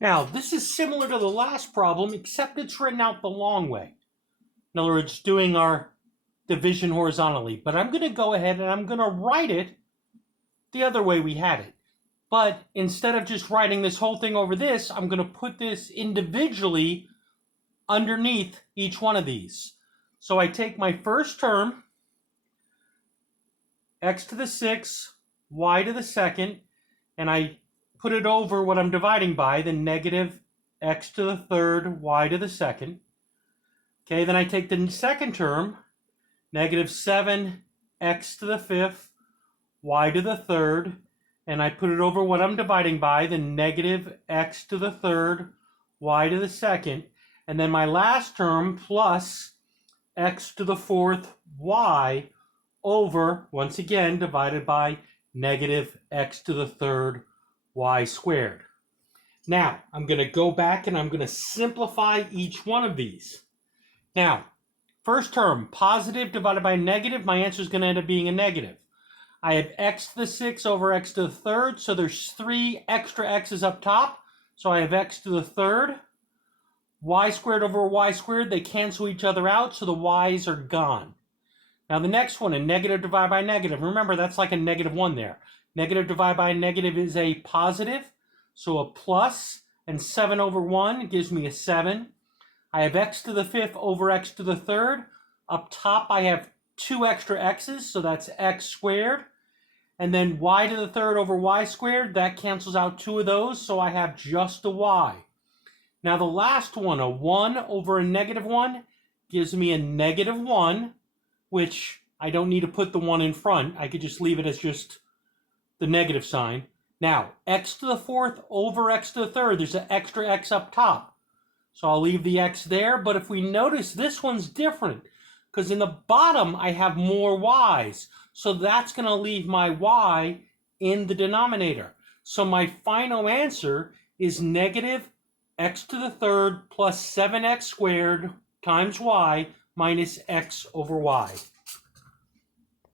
Now, this is similar to the last problem, except it's written out the long way. In other words, doing our division horizontally. But I'm going to go ahead and I'm going to write it the other way we had it. But instead of just writing this whole thing over this, I'm going to put this individually underneath each one of these. So I take my first term, x to the 6th, y to the 2nd, and I put it over what I'm dividing by, the negative x to the 3rd, y to the 2nd. Okay, then I take the second term, negative 7x to the 5th, y to the 3rd, and I put it over what I'm dividing by, the negative x to the 3rd, y to the 2nd, and then my last term plus x to the 4th, y over, once again, divided by negative x to the 3rd, y squared. Now, I'm going to go back and I'm going to simplify each one of these. Now, first term, positive divided by negative, my answer is going to end up being a negative. I have x to the 6th over x to the 3rd, so there's 3 extra x's up top. So I have x to the 3rd, y squared over y squared, they cancel each other out, so the y's are gone. Now the next one, a negative divided by negative. Remember, that's like a negative 1 there. Negative divided by negative is a positive, so a plus, and 7 over 1 gives me a 7. I have x to the 5th over x to the 3rd. Up top, I have 2 extra x's, so that's x squared. And then y to the 3rd over y squared, that cancels out 2 of those, so I have just a y. Now the last one, a 1 over a negative 1, gives me a negative 1, which I don't need to put the 1 in front. I could just leave it as just the negative sign. Now, x to the 4th over x to the 3rd, there's an extra x up top. So I'll leave the x there, but if we notice, this one's different, because in the bottom I have more y's. So that's going to leave my y in the denominator. So my final answer is negative x to the 3rd plus 7x squared times y minus x over y.